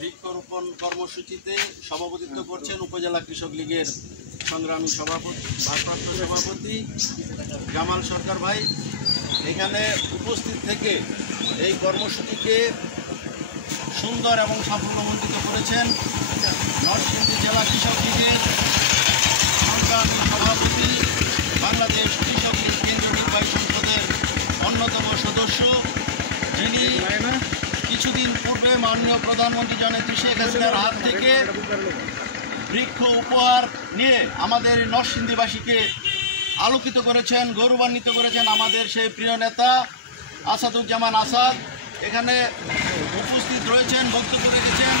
বৃক্ষরোপণ কর্মসূচিতে সভাপতিত্ব করছেন উপজেলা কৃষক লীগের সংগ্রামী সভাপতি ভারপ্রাপ্ত সভাপতি জামাল সরকার ভাই। এখানে উপস্থিত থেকে এই কর্মসূচিকে সুন্দর এবং সাফল্যমণ্ডিত করেছেন নরসিংদী জেলা কৃষক লীগের সংগ্রামী সভাপতি, বাংলাদেশ কৃষক লীগ কেন্দ্রীয় নির্বাহী সংসদের অন্যতম সদস্য, যিনি কিছুদিন পূর্বে মাননীয় প্রধানমন্ত্রী জননেত্রী শেখ হাসিনার হাত থেকে বৃক্ষ উপহার নিয়ে আমাদের নরসিংদীবাসীকে আলোকিত করেছেন, গৌরবান্বিত করেছেন আমাদের সেই প্রিয় নেতা আসাদুজ্জামান আসাদ। এখানে উপস্থিত রয়েছেন, বক্তব্য রেখেছেন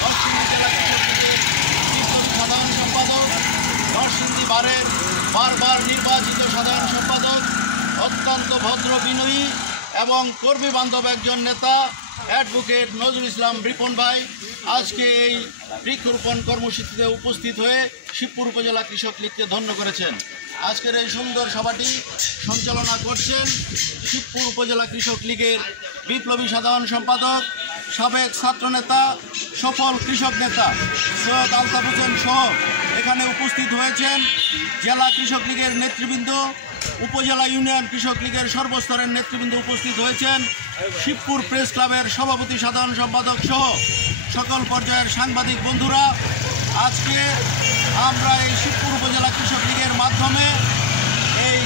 নরসিংদী জেলা কৃষক লীগের সাধারণ সম্পাদক, নরসিংদী বারবার নির্বাচিত সাধারণ সম্পাদক, অত্যন্ত ভদ্র বিনয়ী এবং কর্মী বান্ধব একজন নেতা অ্যাডভোকেট নজরুল ইসলাম রিপন ভাই আজকে এই বৃক্ষরোপণ কর্মসূচিতে উপস্থিত হয়ে শিবপুর উপজেলা কৃষক লীগকে ধন্য করেছেন। আজকের এই সুন্দর সভাটি সঞ্চালনা করছেন শিবপুর উপজেলা কৃষক লীগের বিপ্লবী সাধারণ সম্পাদক, সাবেক ছাত্রনেতা, সফল কৃষক নেতা সৈয়দ আলতাফ হোসেন সহ এখানে উপস্থিত হয়েছেন জেলা কৃষক লীগের নেতৃবৃন্দ, উপজেলা ইউনিয়ন কৃষক লীগের সর্বস্তরের নেতৃবৃন্দ উপস্থিত হয়েছেন, শিবপুর প্রেস ক্লাবের সভাপতি সাধারণ সম্পাদক সহ সকল পর্যায়ের সাংবাদিক বন্ধুরা। আজকে আমরা এই শিবপুর উপজেলা কৃষক লীগের মাধ্যমে এই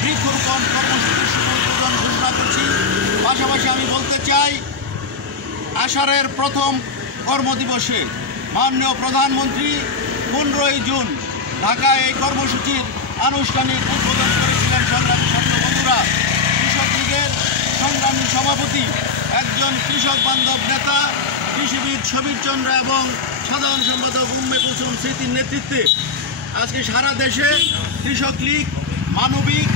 বৃক্ষরোপণ কর্মসূচির শুভ উদ্বোধন ঘোষণা করছি। পাশাপাশি আমি বলতে চাই, আষাঢ়ের প্রথম কর্মদিবসে মাননীয় প্রধানমন্ত্রী 15ই জুন ঢাকায় এই কর্মসূচির আনুষ্ঠানিক উদ্বোধন করেছিলেন। সংগ্রামী ছাত্র বন্ধুরা, কৃষক লীগের সংগ্রামী সভাপতি, একজন কৃষক বান্ধব নেতা, কৃষিবিদ সবির চন্দ্র এবং সাধারণ সম্পাদক উম্মে কুলসুম স্মৃতির নেতৃত্বে আজকে সারা দেশে কৃষক লীগ মানবিক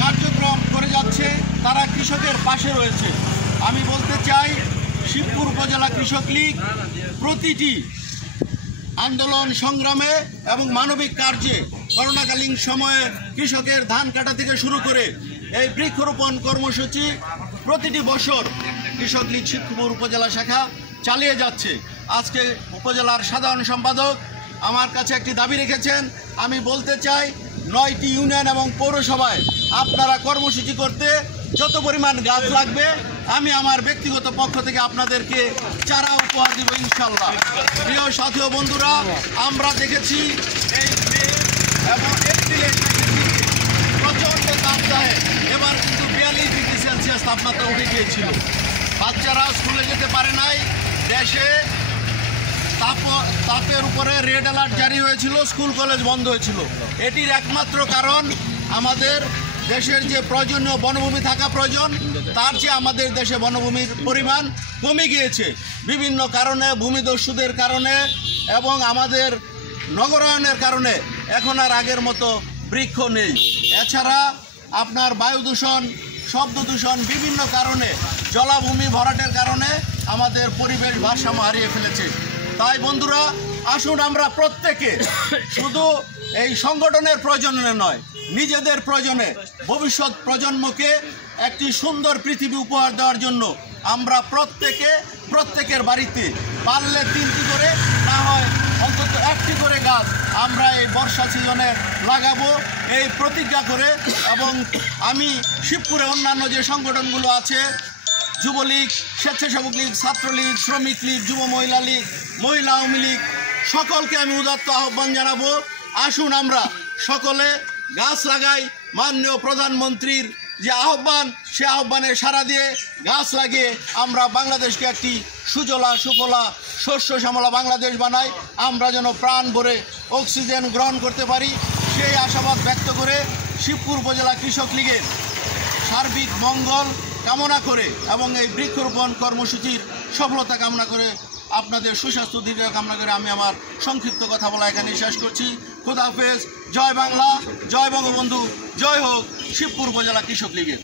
কার্যক্রম করে যাচ্ছে, তারা কৃষকের পাশে রয়েছে। আমি বলতে চাই, শিবপুর উপজেলা কৃষক লীগ প্রতিটি আন্দোলন সংগ্রামে এবং মানবিক কার্যে করোনাকালীন সময়ে কৃষকের ধান কাটা থেকে শুরু করে এই বৃক্ষরোপণ কর্মসূচি প্রতিটি বছর কৃষক লীগ শিবপুর উপজেলা শাখা চালিয়ে যাচ্ছে। আজকে উপজেলার সাধারণ সম্পাদক আমার কাছে একটি দাবি রেখেছেন। আমি বলতে চাই, 9টি ইউনিয়ন এবং পৌরসভায় আপনারা কর্মসূচি করতে যত পরিমাণ গাছ লাগবে আমি আমার ব্যক্তিগত পক্ষ থেকে আপনাদেরকে চারা উপহার দিব ইনশাল্লাহ। প্রিয় সাথী ও বন্ধুরা, আমরা দেখেছি এই মে এবং এপ্রিলে প্রচণ্ড তাপদাহে এবার কিন্তু 42 ডিগ্রি সেলসিয়াস তাপমাত্রা উঠে গিয়েছিল। বাচ্চারা স্কুলে যেতে পারে নাই, দেশে তাপের উপরে রেড অ্যালার্ট জারি হয়েছিল, স্কুল কলেজ বন্ধ হয়েছিল। এটির একমাত্র কারণ আমাদের দেশের যে প্রয়োজনীয় বনভূমি থাকা প্রয়োজন, তার চেয়ে আমাদের দেশে বনভূমির পরিমাণ কমে গিয়েছে বিভিন্ন কারণে, ভূমিদস্যুদের কারণে এবং আমাদের নগরায়নের কারণে এখন আর আগের মতো বৃক্ষ নেই। এছাড়া আপনার বায়ু দূষণ, শব্দ দূষণ, বিভিন্ন কারণে জলাভূমি ভরাটের কারণে আমাদের পরিবেশ ভারসাম্য হারিয়ে ফেলেছে। তাই বন্ধুরা, আসুন আমরা প্রত্যেকে শুধু এই সংগঠনের প্রয়োজনে নয়, নিজেদের প্রয়োজনে ভবিষ্যৎ প্রজন্মকে একটি সুন্দর পৃথিবী উপহার দেওয়ার জন্য আমরা প্রত্যেকের বাড়িতে পারলে 3টি করে, না হয় অন্তত 1টি করে গাছ আমরা এই বর্ষা সিজনে লাগাবো এই প্রতিজ্ঞা করে। এবং আমি শিবপুরে অন্যান্য যে সংগঠনগুলো আছে, যুবলীগ, স্বেচ্ছাসেবক লীগ, ছাত্রলীগ, শ্রমিক লীগ, যুব মহিলা লীগ, মহিলা আওয়ামী লীগ, সকলকে আমি উদাত্ত আহ্বান জানাবো, আসুন আমরা সকলে গাছ লাগাই। মাননীয় প্রধানমন্ত্রীর যে আহ্বান, সে আহ্বানে সাড়া দিয়ে গাছ লাগিয়ে আমরা বাংলাদেশকে একটি সুজলা সুফলা শস্য শ্যামলা বাংলাদেশ বানাই, আমরা যেন প্রাণ ভরে অক্সিজেন গ্রহণ করতে পারি, সেই আশাবাদ ব্যক্ত করে শিবপুর উপজেলা কৃষক লীগের সার্বিক মঙ্গল কামনা করে এবং এই বৃক্ষরোপণ কর্মসূচির সফলতা কামনা করে, আপনাদের সুস্বাস্থ্য দীর্ঘ কামনা করে আমি আমার সংক্ষিপ্ত কথা বলা এখানে শেষ করছি। খোদা হাফেজ। জয় বাংলা, জয় বঙ্গবন্ধু, জয় হোক শিবপুর উপজেলা কৃষক লীগের।